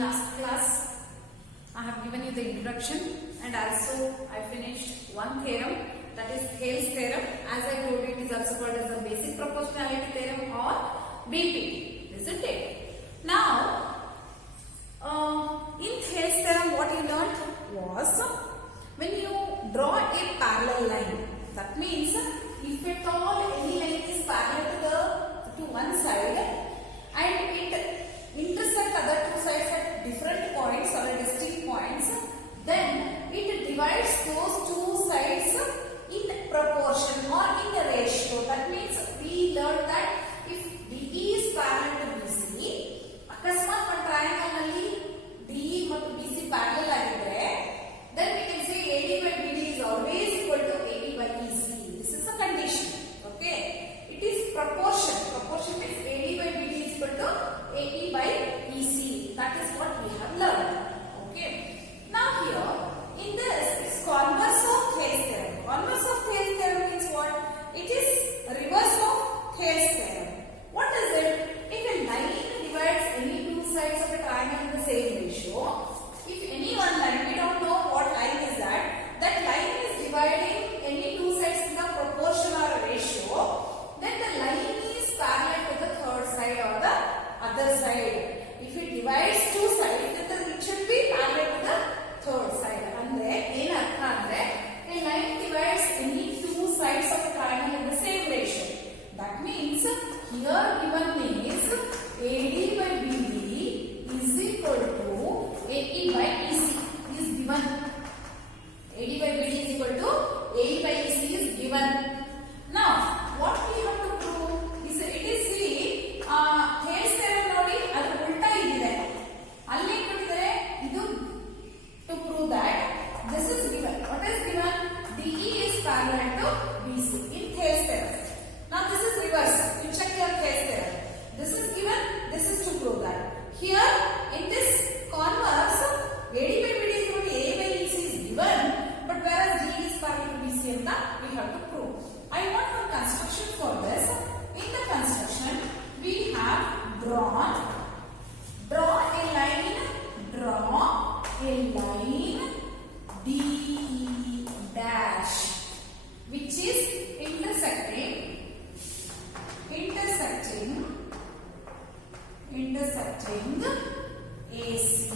last class I have given you the introduction and also I finished one theorem, that is Thales theorem. As I told you, it is also called as the basic proportionality theorem or BP, isn't it? Now, in Thales theorem what you learnt was when you draw a parallel line, that means if at all any line is parallel to one side and it intersect other two sides at different points or distinct points, then it divides those two sides in proportion or in a ratio. That means we learned that if DE is parallel to BC, ಅಕಸ್ಮಾತ್ ಒಂದು triangle ನಲ್ಲಿ DE ಮತ್ತು BC parallel ಆಗಿದ್ರೆ, then we can say AD by BD is always equal to AD by EC. This is a condition. Okay, it is proportion. Proportion means AD by BD is equal to AE by EC. That is what we have learned. Okay. Now here, in this, it's converse of Thales theorem. Converse of Thales theorem means what? It is reverse of Thales theorem. What is it? If a line divides any two sides of a triangle in the same ratio, if any one line, we don't know what line is that, that line is dividing any two sides in the proportion or a ratio, then the line is parallel to the third side or the other side. If it divides two sides, then it should be parallel to the third side. Andre ಏನು ಅರ್ಥ ಅಂದ್ರೆ a line divides any two sides of a triangle in the same ratio. That means here given is AD by BD is equal to AE by EC is given. AD by BD is equal to AE by EC is given. Now what we have to prove is it is see Thales theorem ನೋಡಿ ಅದು ಉಲ್ಟಾ ಇದೆ. ಅಲ್ಲಿ ಕೊಟ್ಟಿದ್ದಾರೆ ಇದು to prove that this is given. What is given? DE is parallel to BC in Thales theorem. Now this is reverse. You check your Thales theorem. This is given. This is to prove that. Here in this converse, AD by BD is equal to A by EC is given, but whereas DE is parallel to BC and that we have to prove. I want one construction for this. In the construction, we have draw a line DE dash, which is intersecting AC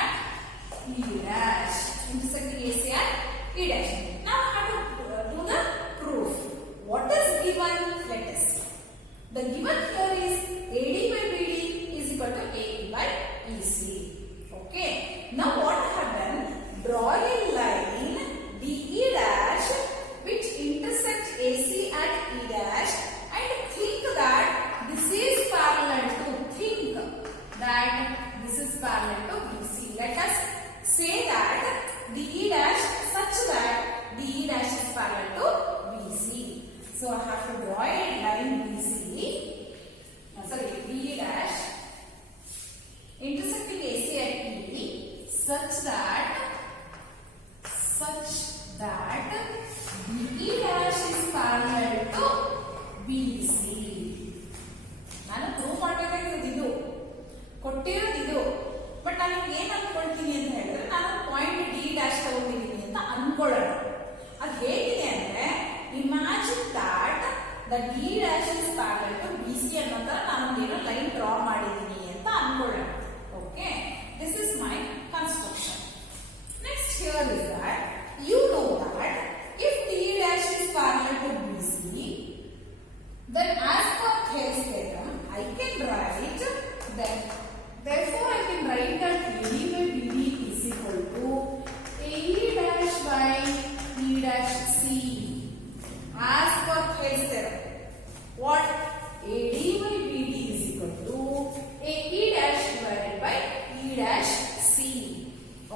at E dash, intersecting AC at E dash. Now I have to do the proof. What is given? Let us see. The given here is AD by BD is equal to AE by EC. Okay. Now what I have done? Draw a line DE dash which intersects AC at E dash and think that this is parallel to BC. Let us say that DE dash such that DE dash is parallel to BC. So I have to draw a line DE dash intersecting AC at E such that DE dash is parallel to BC. ನಾನು prove ಮಾಡಬೇಕಾಗಿರೋದು ಇದು, ಕೊಟ್ಟಿರೋದು ಇದು, but ನಾನು ಏನು ಅನ್ಕೊಳ್ತೀನಿ ಅಂತ ಹೇಳಿದ್ರೆ ನಾನು ಪಾಯಿಂಟ್ ಡಿ ಡ್ಯಾಶ್ ತಗೊಂಡಿದ್ದೀನಿ ಅಂತ ಅನ್ಕೊಳ್ಳೋಣ. ಅದು ಹೇಗಿದೆ ಅಂದ್ರೆ imagine that the D dash is parallel to B C ಅನ್ನೋ ತರ ನಾನು ಏನೋ ಲೈನ್ ಡ್ರಾ ಮಾಡಿದ್ದೀನಿ ಅಂತ ಅನ್ಕೊಳ್ಳೋಣ. Okay, this is my construction. Next here is that you know that if D dash is parallel to BC, then as per Thales theorem, I can write that. Therefore, I can write that AD by BD is equal to AE dash by E dash C. As per Thales theorem, what? AD by BD is equal to AE dash divided by E dash C.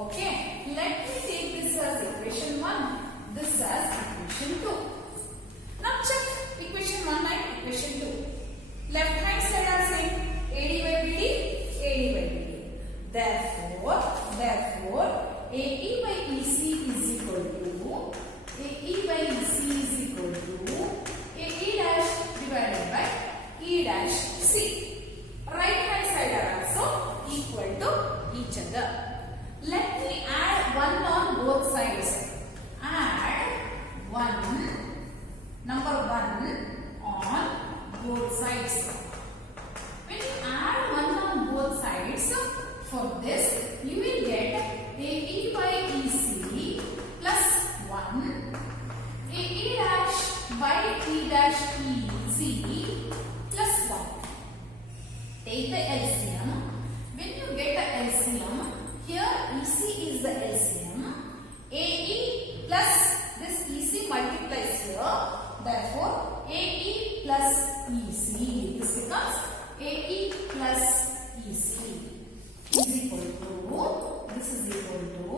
Okay, let me take this dash EC plus 1. Take the LCM. When you get the LCM, here EC is the LCM. AE plus this EC multiplies here. Therefore, AE plus EC. This becomes AE plus EC is equal to, this is equal to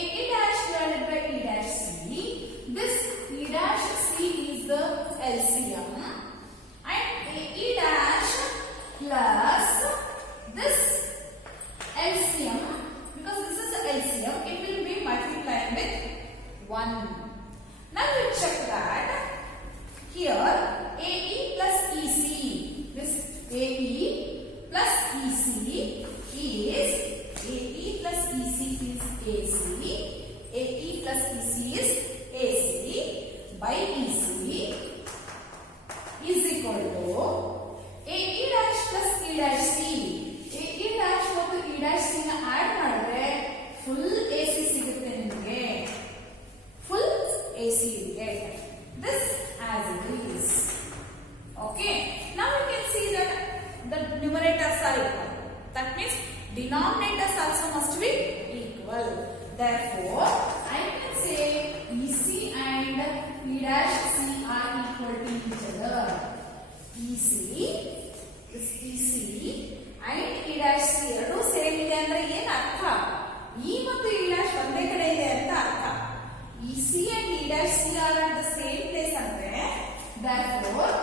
AE dash divided by E dash C. This E dash C is the LCM and AE dash plus this LCM, because this is the LCM, it will be multiplied with 1. Now you check that here AE plus EC, this AE plus EC is AE plus EC is AC, AE plus EC is AC by EC is equal to AE dash plus E dash C. AE dash ಮತ್ತು E dash C ನ add ಮಾಡಿದ್ರೆ full AC ಸಿಗುತ್ತೆ ನಿಮಗೆ. Full AC you get. This as it is. Okay. Now you can see that the numerators are equal. That means denominators also must be equal. Therefore, I can say EC and E dash C are equal to each other. EC is EC and E dash C ಎರಡು same ಇದೆ ಅಂದ್ರೆ ಏನು ಅರ್ಥ? E ಮತ್ತು E dash ಒಂದೇ ಕಡೆ ಇದೆ ಅಂತ ಅರ್ಥ. EC and E dash C are at the same place ಅಂದ್ರೆ, therefore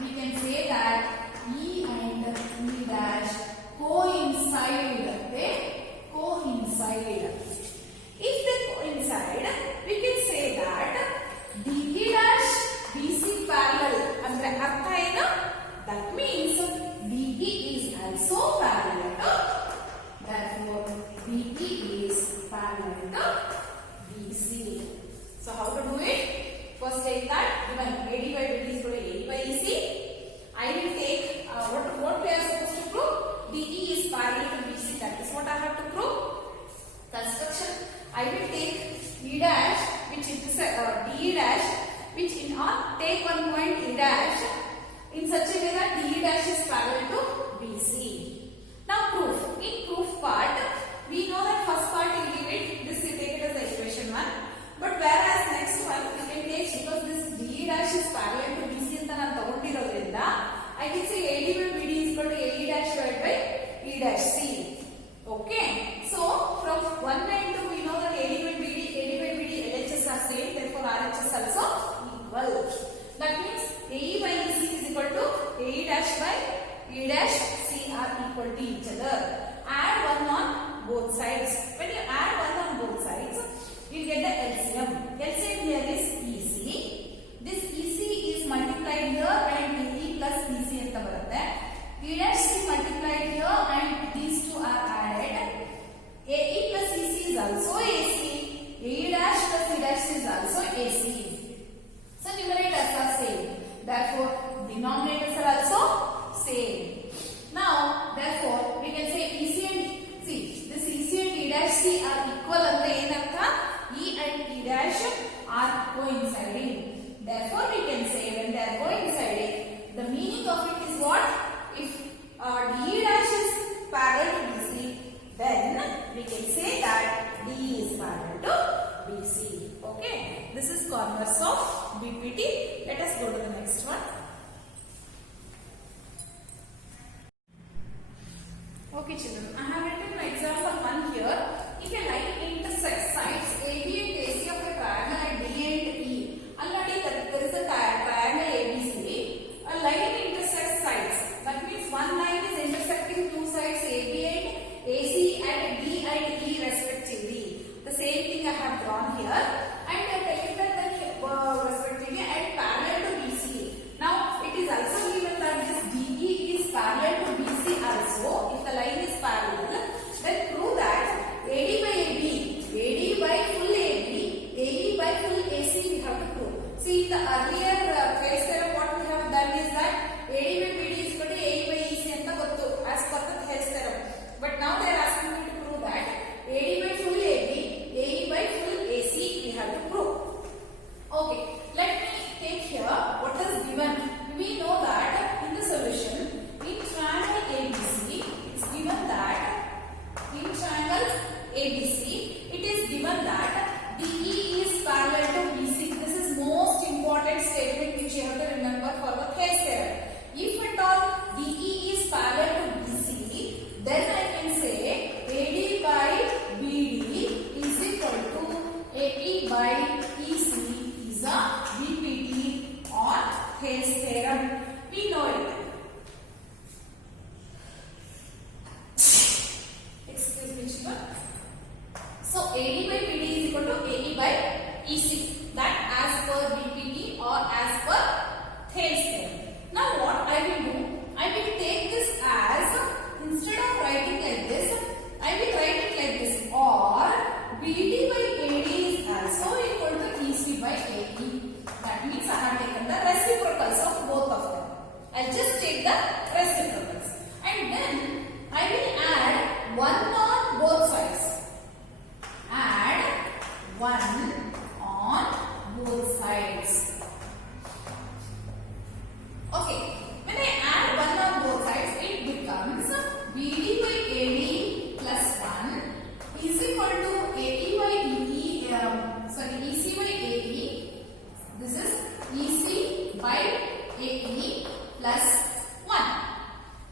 we can say that E and E dash coincide. They coincide. If they coincide, we can say that DE dash DC parallel. ಅಂದ್ರೆ ಅರ್ಥ ಏನು? That means DE is also parallel to, therefore DE is parallel to DC. So how to do it? First take that given AD by BD is equal to AD by EC. I will take what we are supposed to prove? DE is parallel to BC. That is what I have to prove. Construction. I will take E dash which intersect DE dash which in or take one point E dash in such a way that DE dash is parallel to BC. Now proof. In proof part, we know that first part you give it, this we take it as the equation 1. But whereas next one we can take, because this DE dash is parallel to BC ಅಂತ ನಾನು ತಗೊಂಡಿರೋದ್ರಿಂದ I can say AD by BD is equal to AE dash divided by E dash C. Okay. So from 1 and 2 we know that AD by BD LHS are same, therefore RHS also equal. That means AE by EC is equal to AE dash by E dash C are equal to each other. Add 1 on both sides. When you add 1 on both sides, you get the LCM. LCM here is EC. This EC is multiplied here and DE plus EC anta barutte. E dash C multiplied here and these two are added. AE plus EC is also AC. AE dash plus E dash C is also AC. So numerators are same. Therefore, denominators are also same. Now, therefore, we can say EC and C. This EC and E dash C are equal andre enartha? E and E dash are coinciding. Therefore, we can say when they are coinciding, the meaning of it is what? If DE dash is parallel to BC, then we can say that DE is parallel to BC. Okay, this is corners of BPT. Let us go to the next one. Okay children, I have written an example 1 here. If a line intersects sides AB and AC of a triangle at D and E, already there is a triangle ABC. A line intersects sides. That means one line is intersecting two sides AB and AC at D and E respectively. The same thing I have drawn here, and I taken that respectively and parallel to BC. Now it is also given that this DE is parallel to BC also. If the line is parallel, then prove that AD by AB, AD by full AB, AE by full AC we have to prove. See, in the earlier case theorem what we have done is that AD by BD is equal to AE by EC anta gottu as per the case theorem. But now they are asking me to prove that AD by full AB, AE by full AC we have to prove. Okay, let me take here what is divide AE plus 1.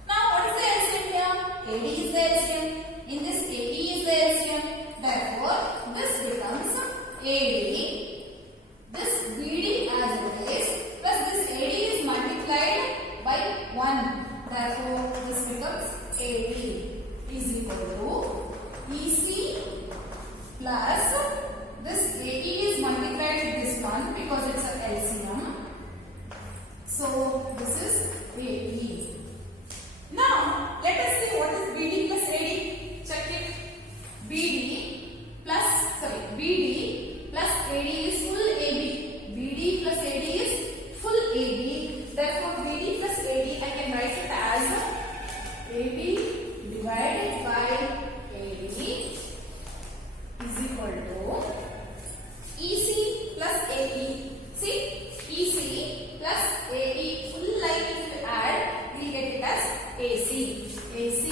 Now what is the LCM here? AD is the LCM. In this AE is the LCM. Therefore this becomes AD. This BD as it is plus this AD is multiplied by 1. Therefore this becomes AD is equal to EC plus this AE is multiplied with this one because it's a LCM. So this is AE. Now let us see what is BD plus AD. Check it. BD plus AD is full AB. BD plus AD is full AB. Therefore BD plus AD I can write it as AB divided by AD is equal to EC plus AE. See, EC plus AE full line if you add, we will get it as AC. AC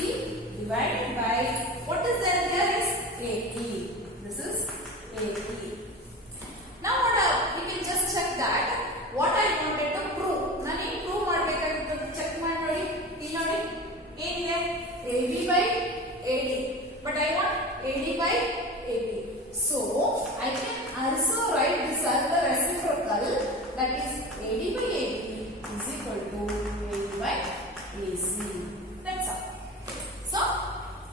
divided by, what is there? There is AE. This is AE. Now what we can just check that what I wanted to prove. Nani prove ಮಾಡಬೇಕಾಗಿತ್ತು check ಮಾಡಿ ನೋಡಿ. ಇಲ್ಲಿ ನೋಡಿ ಏನಿದೆ AB by AD. But I want AD by AB. So I can also write this as the reciprocal, that is AD by AB is equal to AD by AC. That's all. So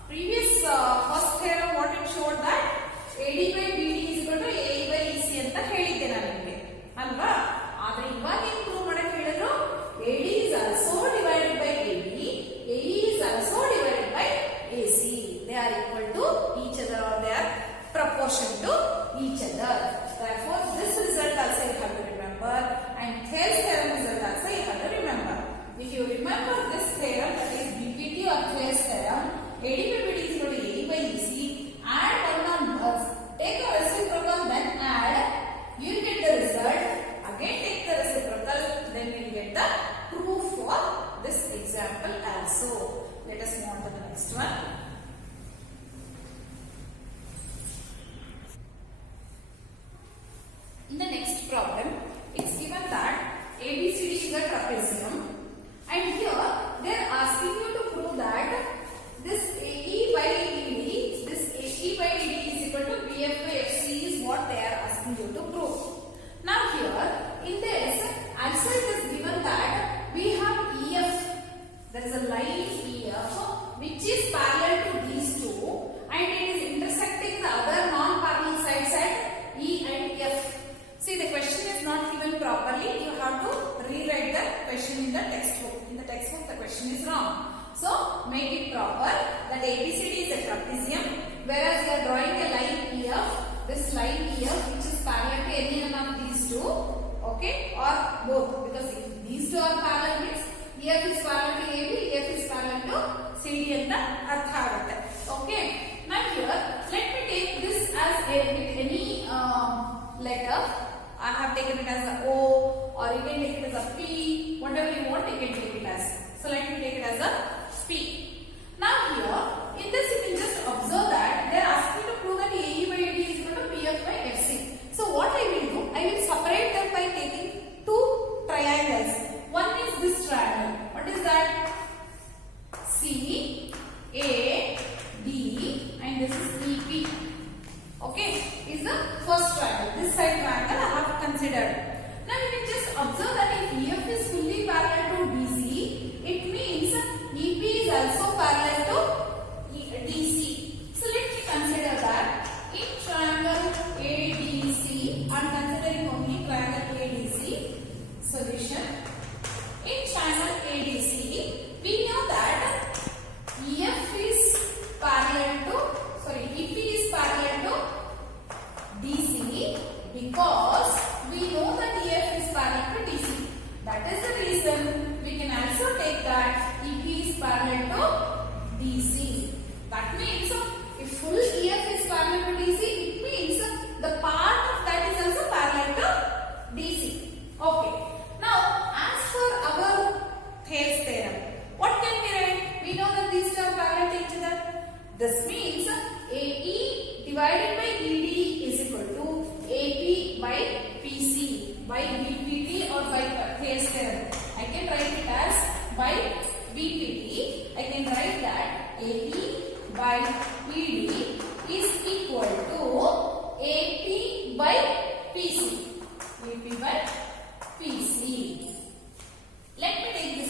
previous first theorem what it showed that AD by BD is equal to AE by EC ಅಂತ ಹೇಳಿದ್ದೆ ನಾನು ನಿಮಗೆ ಅಲ್ವಾ. ಆದರೆ ಇವಾಗ ಏನು prove ಮಾಡಕ್ಕೆ ಹೇಳಿದ್ರು, AD is also divided by AB, AE is also divided by AC. They are equal to each other or they are proportion to each other. Therefore this result also you have to remember, and Thales theorem result also you have to remember. If you remember this theorem, that is BPT or Thales theorem, AD by BD is equal to AE by EC, add one on take a reciprocal, then add, you will get the result. Again take the reciprocal, then you will get the proof for this example also. Let us move on to the next one. In the next problem, it's given that ABCD is a trapezium, and here they are asking you to prove that this AE by ED, this AE by ED is equal to BF by FC is what they are asking you to prove. Now here in this answer it is given that we have EF, there is a line EF which is parallel to these two and it is intersecting the other non-parallel sides at E and F. See, the question is not given properly. You have to rewrite the question in the textbook. In the textbook, the question is wrong. So, make it proper that ABCD is a trapezium, whereas we are drawing a line EF. This line EF, which is parallel to any one of these two, okay, or both. Because if these two are parallel, means EF is parallel to AB, EF is parallel to CD and the artha agutte. Okay. Now here, let me take this as any letter. I have taken it as a O, or you can take it as a P, whatever you want you can take it as. So let me take it as a P. Now here, in this you can just observe that they are asking to prove that AE by AD is equal to PF by FC. So what I will do, I will separate them by taking two triangles. One is this triangle. What is that? C, A, D, and this is EP. Okay, is the first triangle. This side triangle I have considered. Now you can just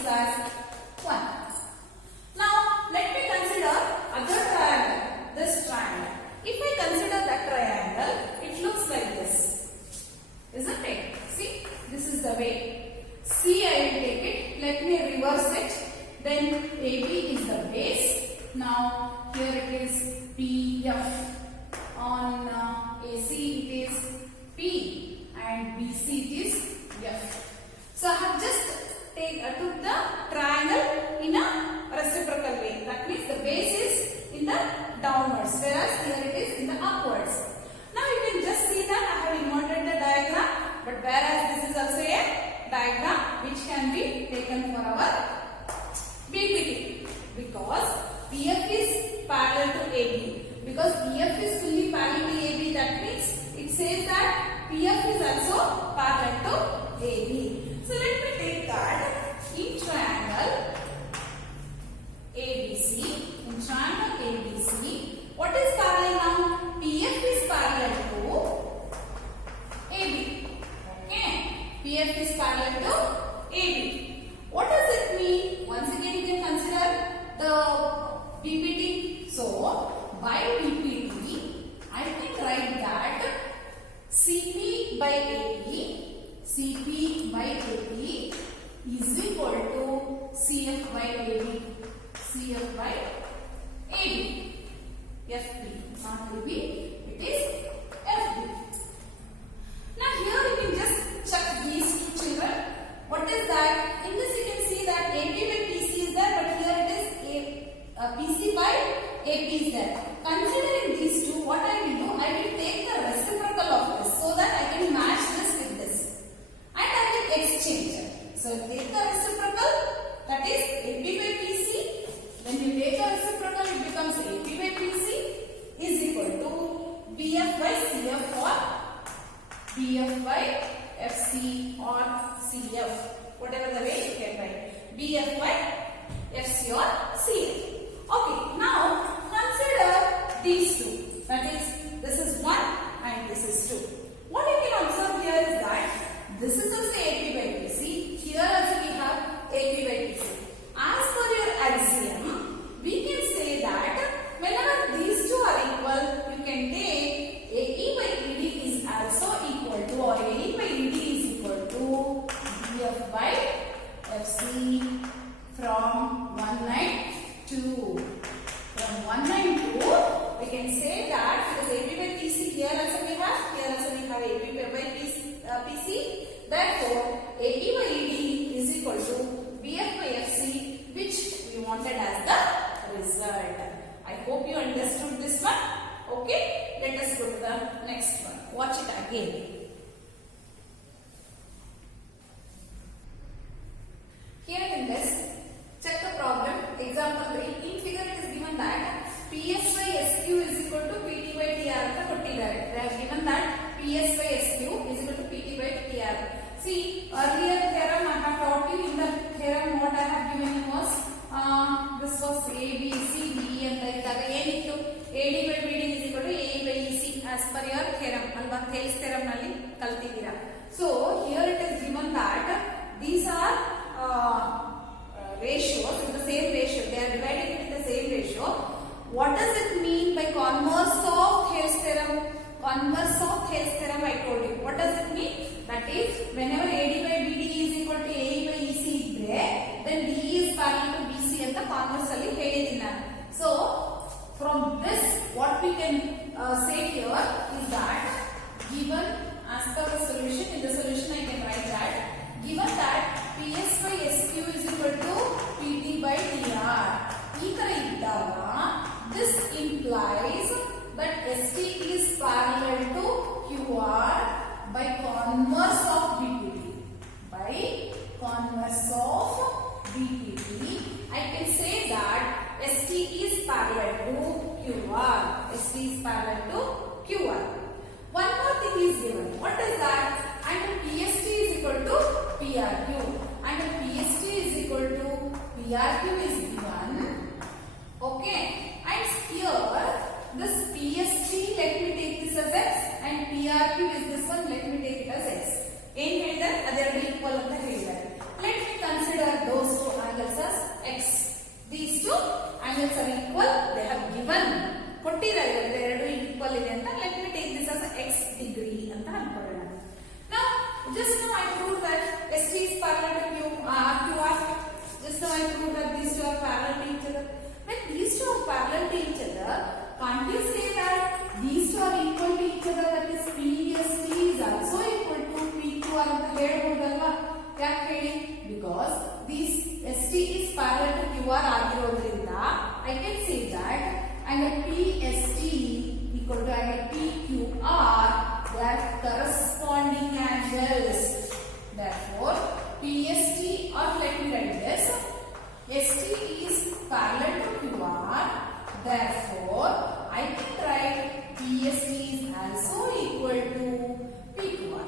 gives as 1. Now let me consider other triangle, this triangle. If I consider that triangle, it looks like this, isn't it? See, this is the way. C, I will take it. Let me reverse it. Then AB is the base. Now here it is PF. On AC it is P and BC it is F. So I have just took the triangle in a reciprocal way. That means the base is in the downwards, whereas here it is in the upwards. Now you can just see that I have inverted the diagram, but whereas this is also a diagram which can be taken for our BPT, because PF is parallel to AB. Because PF is fully parallel to AB, that means it says that PF is also parallel to AB. So let me take that in triangle ABC. In triangle ABC, what is parallel now? PF is parallel to AB. Okay, PF is parallel to AB. What does it mean? Once again, you can consider the BPT. So by BPT, I can write that CP by AP is equal to CF by AB. CF by AB. FB, not AB, it is FB. Now here you can just check these two children. What is that? In this you can see that AP by PC is there, but here it is PC by AP is there. Considering these two, what I will do, I will take the reciprocal of this so that I can match this with this. And I will exchange. So take the reciprocal, that is AP by PC. When you take the reciprocal, it becomes AP by PC is equal to BF by CF or BF by FC or CF. Whatever the way you can write. BF by FC or CF. Okay, now consider these two. That is, this is 1 and this is 2. What you can observe here is that this is also AP by PC. Here also we have AP by PC. As per your axiom, we can say that whenever these two are equal, you can take AE by ED is also equal to, or AE by ED is equal to BF by FC from 1 line to. From 1 line to, we can say that because AP by PC here also we have AP by PC. Therefore, AE by ED is equal to BF by FC, which we wanted as the result. I hope you understood this one. Okay, let us go to the next one. Watch it again. Here in this, check the problem. Example 3. In figure it is given that PS by SQ is equal to PT by TR. They have given that PS by SQ is equal to PT by TR. See, earlier theorem I have taught you. In the theorem what I have given you was this was A, B, C, D and like that. AD by BD is equal to A by EC as per your theorem. Alva Thales theorem nalli kaltidira. So here it is given that these are ratios in the same ratio. They are divided into the same ratio. What does it mean by converse of Thales theorem? Converse of Thales theorem I told you. What does it mean? That is, whenever AD by BD is equal to AE by EC is there, then DE is parallel to BC and the conversely ಹೇಳಿದಿದ್ದಾರೆ. So from this, what we can say here is that given as per the solution, in the solution I can write that given that PS by SQ is equal to PT by TR. This implies that ST is parallel to QR by converse of BPT. By converse of BPT, I can say that ST is parallel to QR. ST is parallel to QR. One more thing is given. What is that? And PST is equal to PRQ. And PST is equal to PRQ is given. Okay. And here, this PST, let me take this as X. And PRQ is this one, let me take it as X. Let me consider those two PST, or let me write this. ST is parallel to QR. Therefore, I can write PST is also equal to PQR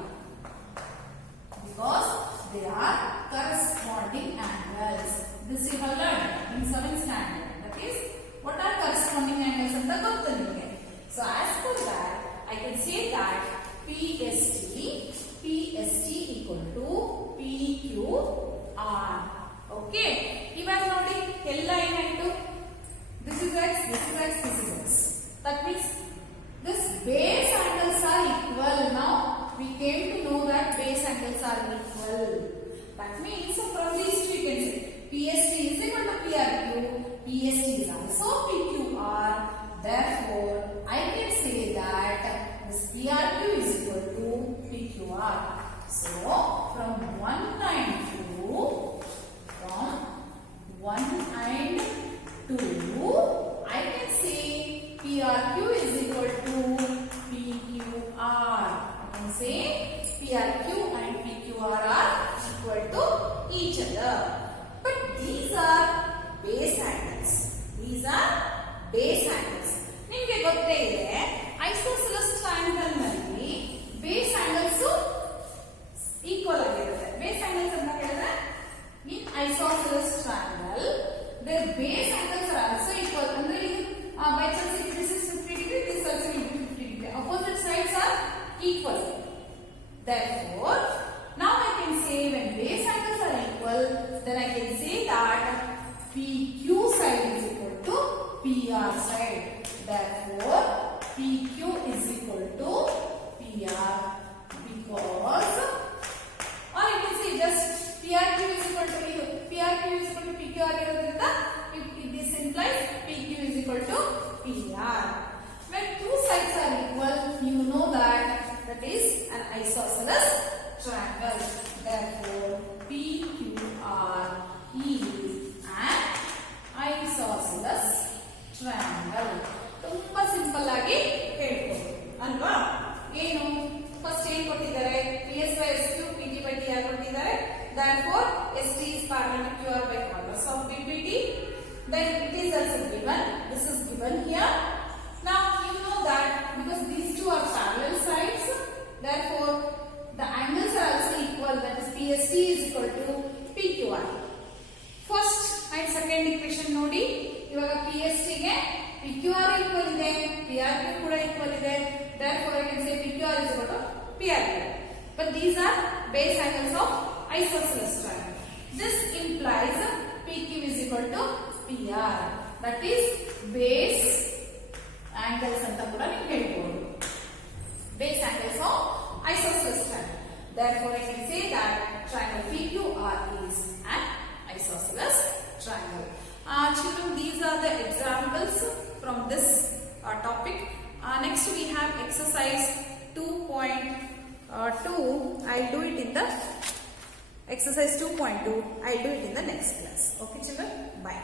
because they are corresponding angles. This you have learned in 7th standard. That is, what are corresponding angles and the gottanikke. So as per that, I can say that PST equal to PQR. Okay. Iವಾಗ ನೋಡಿ ಎಲ್ಲ ಏನಾಯ್ತು? This is x, this is x, this is x. That means this base angles are equal. Now we came to know that base angles are equal. That means from these two we can say PST is equal to PRQ, PST is also PQR. Therefore, I can say that this PRQ is equal to PQR. So, from 1 and 2, I can say PRQ is equal to PQR. I can say PRQ and PQR are equal to each other. But these are base angles. These are base angles. ನಿಮಗೆ ಗೊತ್ತೇ ಇದೆ isosceles triangle ನಲ್ಲಿ base angles equal ಆಗಿರುತ್ತೆ. Base angles ಅಂತ ಹೇಳಿದ್ರೆ in isosceles triangle their base angles are also equal. ಅಂದ್ರೆ ಇದು by chance if this is 50 degree, this also will be 50 degree. Opposite sides are equal. Therefore, now I can say when base angles are equal, then I can say that PQ side is equal to PR side. Therefore, PQ is equal to PR because, or you can say just PRQ is equal to PRQ is equal to PQR. This implies PQ is equal to PR. When two sides are equal, you know that is an isosceles triangle. Therefore, PQR is an isosceles triangle. ತುಂಬಾ simple ಆಗಿ ಹೇಳ್ಬೋದು ಅಲ್ವಾ? ಏನು first ಏನು ಕೊಟ್ಟಿದ್ದಾರೆ? PS by SQ, PT by TR ಕೊಟ್ಟಿದ್ದಾರೆ. Therefore, ST is parallel to QR by converse of PPT. Then it is also given. This is given here. Now you know that because these two are parallel sides, therefore the angles are also equal. That is PST is equal to PQR. First and second equation ನೋಡಿ. ಇವಾಗ PST ಗೆ PQR equal ಇದೆ, PRQ ಕೂಡ equal ಇದೆ. Therefore, I can say PQR is equal to PRQ. But these are base angles of isosceles triangle. This implies PQ is equal to PR. That is base angles ಅಂತ ಕೂಡ ನೀವು ಹೇಳ್ಬೋದು. Base angles of isosceles triangle. Therefore, I can say that triangle PQR is an isosceles triangle. Children, these are the examples from this topic. Next we have exercise 2.2. I'll do it in the exercise 2.2. I'll do it in the next class. Okay children, bye.